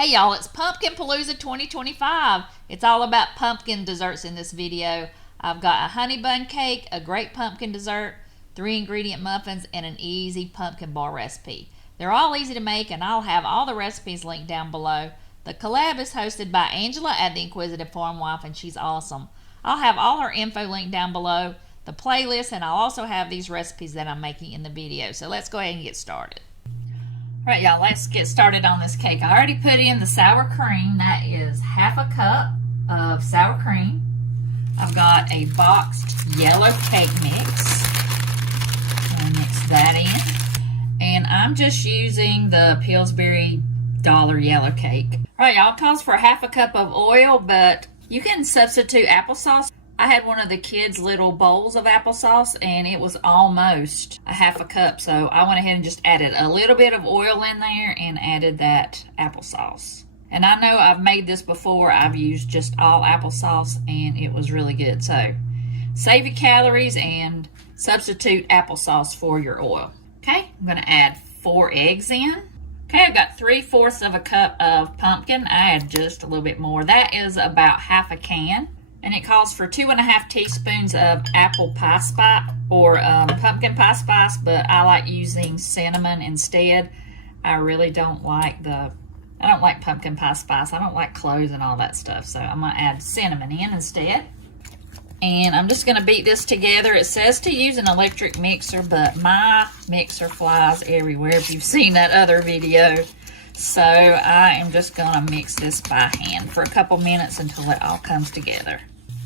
Hey y'all, it's Pumpkin Palooza 2025. It's all about pumpkin desserts in this video. I've got a honey bun cake, a great pumpkin dessert, 3 ingredient muffins, and an easy pumpkin bar recipe. They're all easy to make and I'll have all the recipes linked down below. The collab is hosted by Angela at the Inquisitive Farm Wife and she's awesome. I'll have all her info linked down below, the playlist, and I'll also have these recipes that I'm making in the video. So let's go ahead and get started. All right, y'all, let's get started on this cake. I already put in the sour cream. That is half a cup of sour cream. I've got a boxed yellow cake mix. I'll mix that in. And I'm just using the Pillsbury Dollar Yellow Cake. All right, y'all, it calls for half a cup of oil, but you can substitute applesauce. I had one of the kids' little bowls of applesauce and it was almost a half a cup. So I went ahead and just added a little bit of oil in there and added that applesauce. And I know I've made this before. I've used just all applesauce and it was really good. So save your calories and substitute applesauce for your oil. Okay, I'm gonna add 4 eggs in. Okay, I've got 3/4 of a cup of pumpkin. I add just a little bit more. That is about half a can. And it calls for 2½ teaspoons of apple pie spice or pumpkin pie spice, but I like using cinnamon instead. I really don't like I don't like pumpkin pie spice. I don't like cloves and all that stuff, so I'm gonna add cinnamon in instead. And I'm just gonna beat this together. It says to use an electric mixer, but my mixer flies everywhere if you've seen that other video. So I am just gonna mix this by hand for a couple minutes until it all comes together.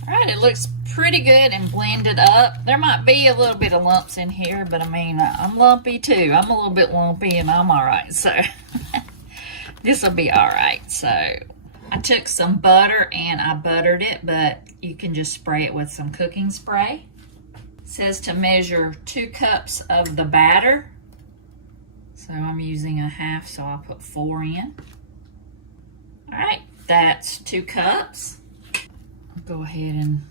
All right, it looks pretty good and blended up. There might be a little bit of lumps in here, but I mean, I'm lumpy too. I'm a little bit lumpy and I'm all right, so this will be all right. So I took some butter and I buttered it, but you can just spray it with some cooking spray. It says to measure 2 cups of the batter. So I'm using a half, so I'll put 4 in. All right, that's 2 cups. I'll go ahead and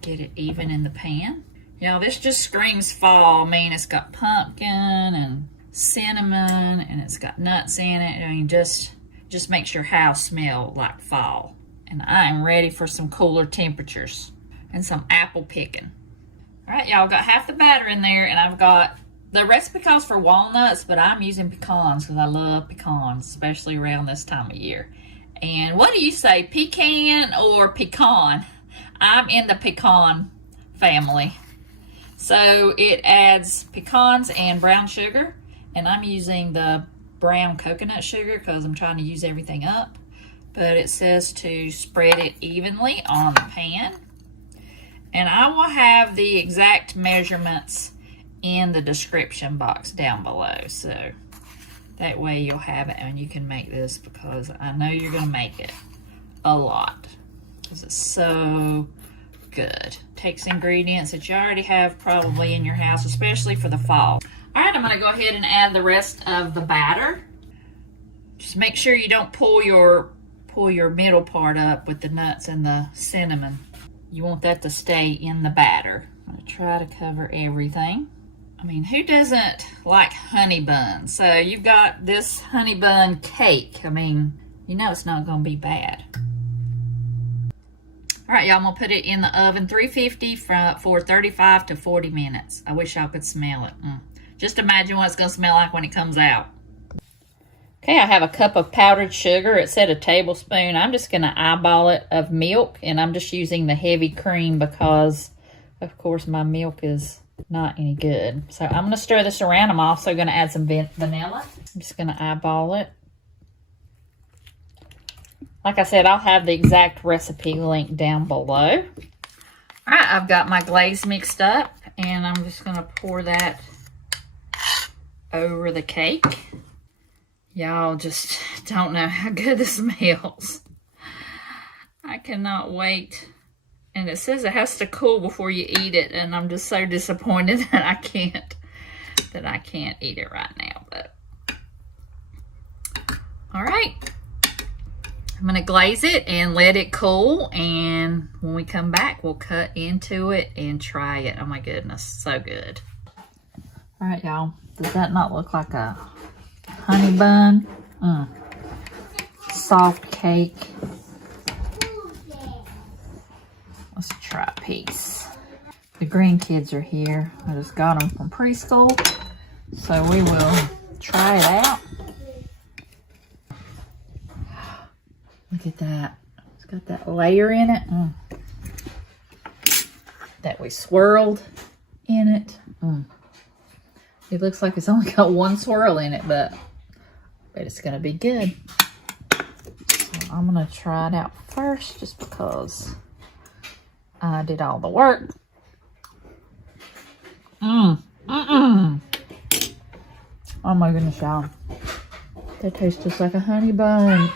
get it even in the pan. Y'all, this just screams fall. I mean, it's got pumpkin and cinnamon and it's got nuts in it. I mean, just makes your house smell like fall. And I am ready for some cooler temperatures and some apple picking. All right, y'all, got half the batter in there and I've got, the recipe calls for walnuts, but I'm using pecans because I love pecans, especially around this time of year. And what do you say, pecan or pecan? I'm in the pecan family. So it adds pecans and brown sugar, and I'm using the brown coconut sugar because I'm trying to use everything up. But it says to spread it evenly on the pan. And I will have the exact measurements in the description box down below, so that way you'll have it and you can make this, because I know you're gonna make it a lot because it's so good. Takes ingredients that you already have probably in your house, especially for the fall. All right, I'm gonna go ahead and add the rest of the batter. Just make sure you don't pull your middle part up with the nuts and the cinnamon. You want that to stay in the batter. I'm gonna try to cover everything. I mean, who doesn't like honey buns? So you've got this honey bun cake. I mean, you know it's not going to be bad. All right, y'all, I'm going to put it in the oven, 350 for 35 to 40 minutes. I wish y'all could smell it. Just imagine what it's going to smell like when it comes out. Okay, I have a cup of powdered sugar. It said a tablespoon. I'm just going to eyeball it of milk, and I'm just using the heavy cream because, of course, my milk is not any good. So I'm going to stir this around. I'm also going to add some vanilla. I'm just going to eyeball it. Like I said, I'll have the exact recipe linked down below. All right, I've got my glaze mixed up and I'm just going to pour that over the cake. Y'all just don't know how good this smells. I cannot wait. And it says it has to cool before you eat it, and I'm just so disappointed that I can't eat it right now. But all right, I'm gonna glaze it and let it cool, and when we come back, we'll cut into it and try it. Oh my goodness, so good. All right, y'all, does that not look like a honey bun? soft cake. Let's try a piece. The grandkids are here. I just got them from preschool, so we will try it out. Look at that. It's got that layer in it that we swirled in it. It looks like it's only got one swirl in it, but it's gonna be good. So I'm gonna try it out first just because I did all the work. Oh my goodness, y'all. That tastes just like a honey bun.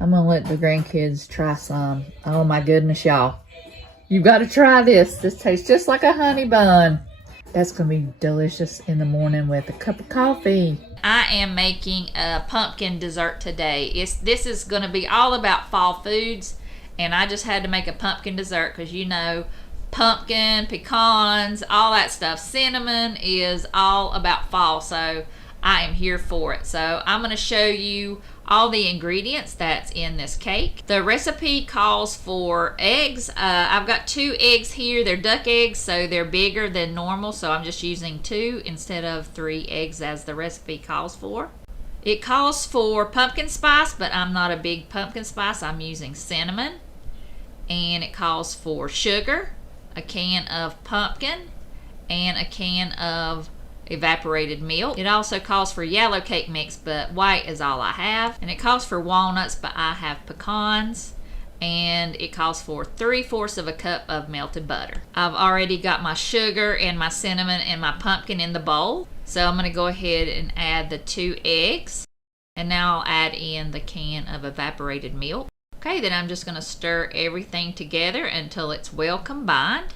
I'm gonna let the grandkids try some. Oh my goodness, y'all. You gotta try this. This tastes just like a honey bun. That's gonna be delicious in the morning with a cup of coffee. I am making a pumpkin dessert today. This is gonna be all about fall foods, and I just had to make a pumpkin dessert because you know, pumpkin, pecans, all that stuff. Cinnamon is all about fall, so I am here for it. So I'm gonna show you all the ingredients that's in this cake. The recipe calls for eggs. I've got 2 eggs here. They're duck eggs, so they're bigger than normal, so I'm just using 2 instead of 3 eggs as the recipe calls for. It calls for pumpkin spice, but I'm not a big pumpkin spice. I'm using cinnamon. And it calls for sugar, a can of pumpkin, and a can of evaporated milk. It also calls for yellow cake mix, but white is all I have. And it calls for walnuts, but I have pecans. And it calls for 3/4 of a cup of melted butter. I've already got my sugar and my cinnamon and my pumpkin in the bowl. So I'm gonna go ahead and add the 2 eggs. And now I'll add in the can of evaporated milk. Okay, then I'm just gonna stir everything together until it's well combined.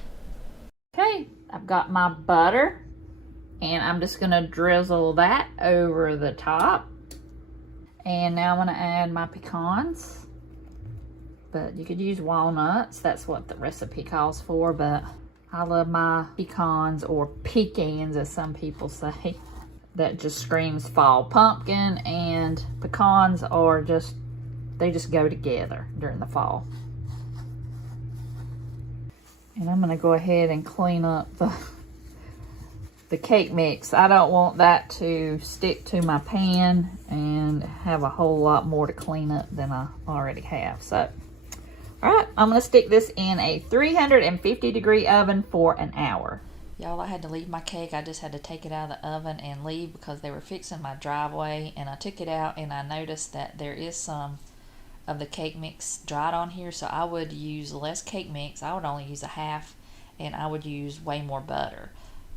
Okay, I've got my butter. And I'm just gonna drizzle that over the top. And now I'm gonna add my pecans. But you could use walnuts, that's what the recipe calls for, but I love my pecans, or pecans as some people say. That just screams fall. Pumpkin and pecans are they just go together during the fall. And I'm gonna go ahead and clean up the cake mix. I don't want that to stick to my pan and have a whole lot more to clean up than I already have. So, all right, I'm gonna stick this in a 350-degree oven for an hour. Y'all, I had to leave my cake. I just had to take it out of the oven and leave because they were fixing my driveway, and I took it out and I noticed that there is some of the cake mix dried on here, so I would use less cake mix. I would only use a half, and I would use way more butter.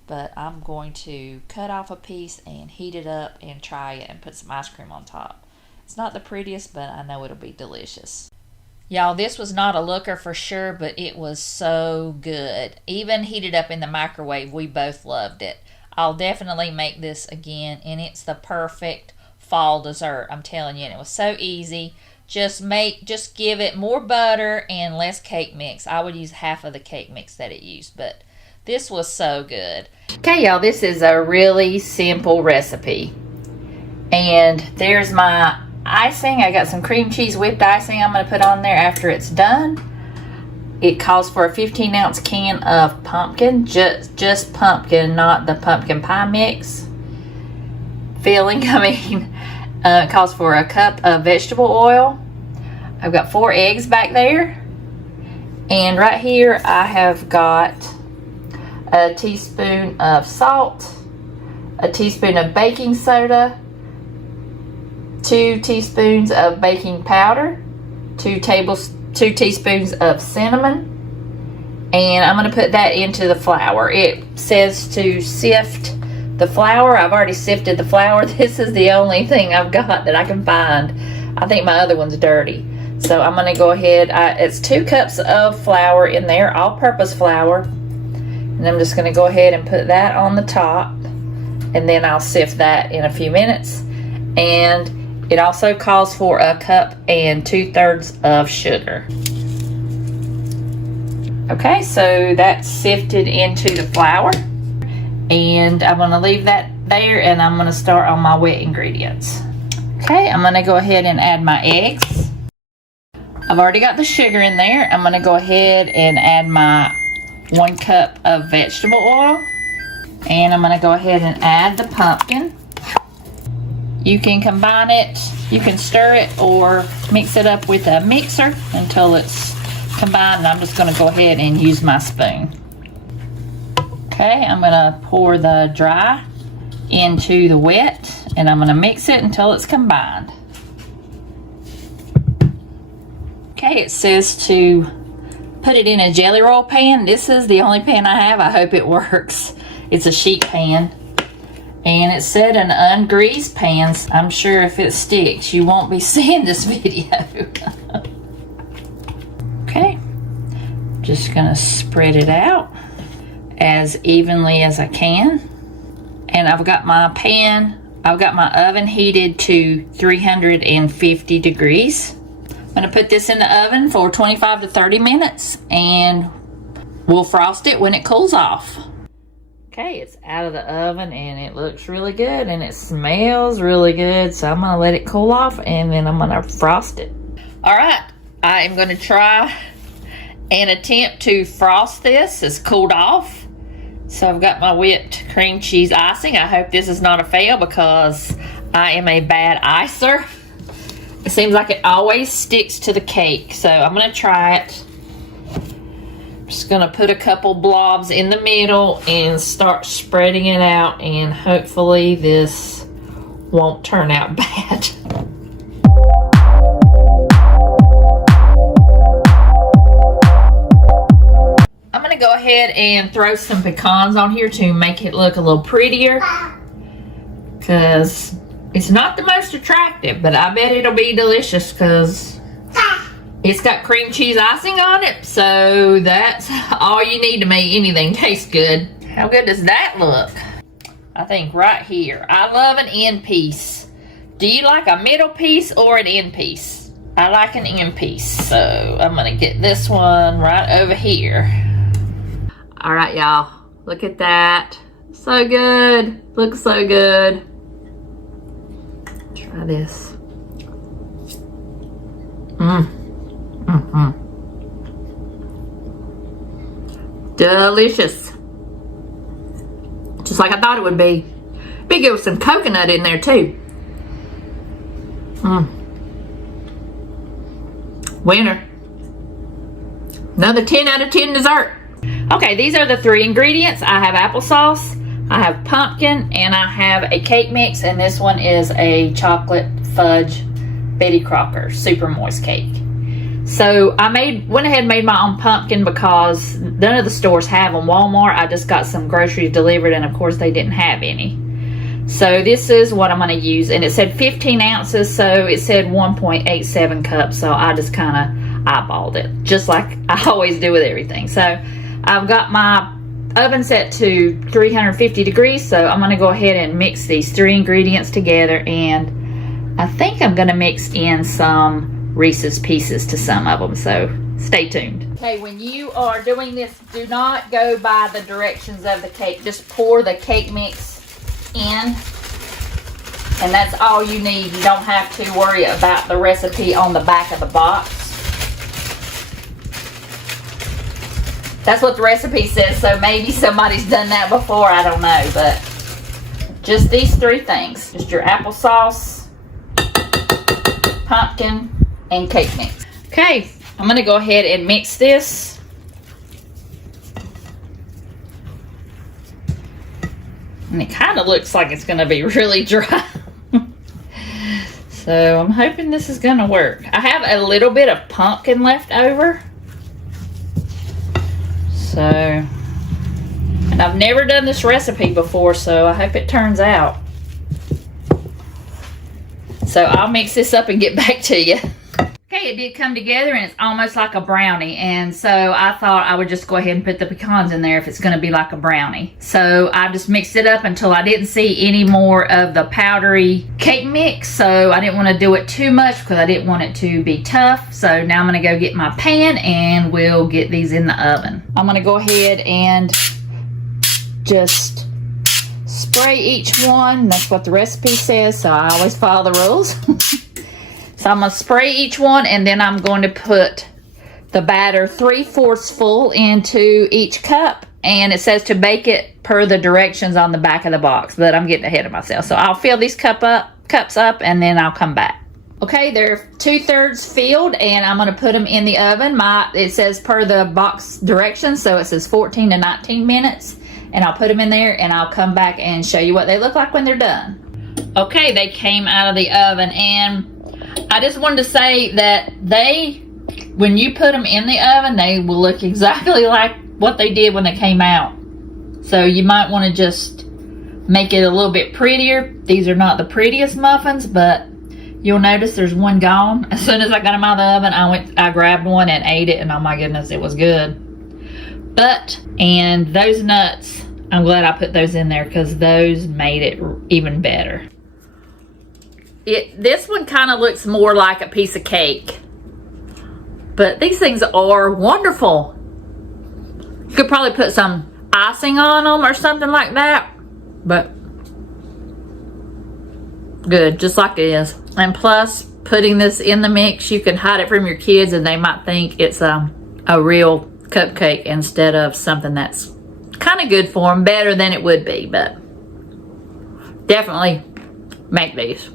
But I'm going to cut off a piece and heat it up and try it and put some ice cream on top. It's not the prettiest, but I know it'll be delicious. Y'all, this was not a looker for sure, but it was so good. Even heated up in the microwave, we both loved it. I'll definitely make this again, and it's the perfect fall dessert. I'm telling you, and it was so easy. Just give it more butter and less cake mix. I would use half of the cake mix that it used, but this was so good. Okay, y'all, this is a really simple recipe. And there's my icing. I got some cream cheese whipped icing I'm going to put on there after it's done. It calls for a 15-ounce can of pumpkin, just pumpkin, not the pumpkin pie mix. Filling, it calls for a cup of vegetable oil. I've got 4 eggs back there. And right here I have got a teaspoon of salt, a teaspoon of baking soda, 2 teaspoons of baking powder, 2 teaspoons of cinnamon, and I'm going to put that into the flour. It says to sift the flour. I've already sifted the flour. This is the only thing I've got that I can find. I think my other one's dirty. So I'm going to go ahead. It's 2 cups of flour in there, all-purpose flour. And I'm just going to go ahead and put that on the top, and then I'll sift that in a few minutes. And it also calls for a cup and 2/3 of sugar. Okay, so that's sifted into the flour, and I'm going to leave that there, and I'm going to start on my wet ingredients. Okay, I'm gonna go ahead and add my eggs. I've already got the sugar in there. I'm gonna go ahead and add my 1 cup of vegetable oil. And I'm gonna go ahead and add the pumpkin. You can combine it, you can stir it or mix it up with a mixer until it's combined. I'm just gonna go ahead and use my spoon. Okay, I'm gonna pour the dry into the wet and I'm gonna mix it until it's combined. Okay, it says to put it in a jelly roll pan. This is the only pan I have. I hope it works. It's a sheet pan. And it said an ungreased pan. I'm sure if it sticks, you won't be seeing this video. Okay, just gonna spread it out as evenly as I can. And I've got my oven heated to 350 degrees. I'm gonna put this in the oven for 25 to 30 minutes and we'll frost it when it cools off. Okay, it's out of the oven and it looks really good and it smells really good. So I'm gonna let it cool off and then I'm gonna frost it. All right, I am gonna try and attempt to frost this. It's cooled off. So I've got my whipped cream cheese icing. I hope this is not a fail because I am a bad icer. It seems like it always sticks to the cake. So I'm gonna try it. Just gonna put a couple blobs in the middle and start spreading it out, and hopefully this won't turn out bad. I'm gonna go ahead and throw some pecans on here to make it look a little prettier, because it's not the most attractive, but I bet it'll be delicious because it's got cream cheese icing on it, so that's all you need to make anything taste good. How good does that look? I think right here. I love an end piece. Do you like a middle piece or an end piece? I like an end piece, so I'm gonna get this one right over here. All right, y'all, look at that. So good, looks so good. Try this. Delicious. Just like I thought it would be. Big with some coconut in there too. Winner. Another 10 out of 10 dessert. Okay, these are the 3 ingredients. I have applesauce, I have pumpkin, and I have a cake mix, and this one is a chocolate fudge Betty Crocker super moist cake. So I went ahead and made my own pumpkin because none of the stores have them. Walmart, I just got some groceries delivered, and of course they didn't have any. So this is what I'm going to use, and it said 15 ounces, so it said 1.87 cups, so I just kind of eyeballed it, just like I always do with everything. So I've got my oven set to 350 degrees, so I'm going to go ahead and mix these 3 ingredients together, and I think I'm going to mix in some Reese's Pieces to some of them, so stay tuned. Okay, when you are doing this, do not go by the directions of the cake. Just pour the cake mix in, and that's all you need. You don't have to worry about the recipe on the back of the box. That's what the recipe says, so maybe somebody's done that before, I don't know, but just these 3 things. Just your applesauce, pumpkin, and cake mix. Okay, I'm gonna go ahead and mix this. And it kind of looks like it's gonna be really dry. So I'm hoping this is gonna work. I have a little bit of pumpkin left over. So, and I've never done this recipe before, so I hope it turns out. So I'll mix this up and get back to you. Okay, it did come together and it's almost like a brownie, and so I thought I would just go ahead and put the pecans in there if it's going to be like a brownie. So I just mixed it up until I didn't see any more of the powdery cake mix, so I didn't want to do it too much because I didn't want it to be tough. So now I'm going to go get my pan and we'll get these in the oven. I'm going to go ahead and just spray each one. That's what the recipe says, so I always follow the rules. So I'm going to spray each one, and then I'm going to put the batter 3/4 full into each cup. And it says to bake it per the directions on the back of the box, but I'm getting ahead of myself. So I'll fill these cups up, and then I'll come back. Okay, they're 2/3 filled, and I'm going to put them in the oven. It says per the box directions, so it says 14 to 19 minutes. And I'll put them in there, and I'll come back and show you what they look like when they're done. Okay, they came out of the oven, and I just wanted to say that when you put them in the oven, they will look exactly like what they did when they came out. So you might want to just make it a little bit prettier. These are not the prettiest muffins, but you'll notice there's one gone. As soon as I got them out of the oven, I grabbed one and ate it, and oh my goodness, it was good. And those nuts, I'm glad I put those in there because those made it even better. This one kind of looks more like a piece of cake, but these things are wonderful. You could probably put some icing on them or something like that, but good, just like it is. And plus, putting this in the mix, you can hide it from your kids and they might think it's a real cupcake instead of something that's kind of good for them, better than it would be, but definitely make these.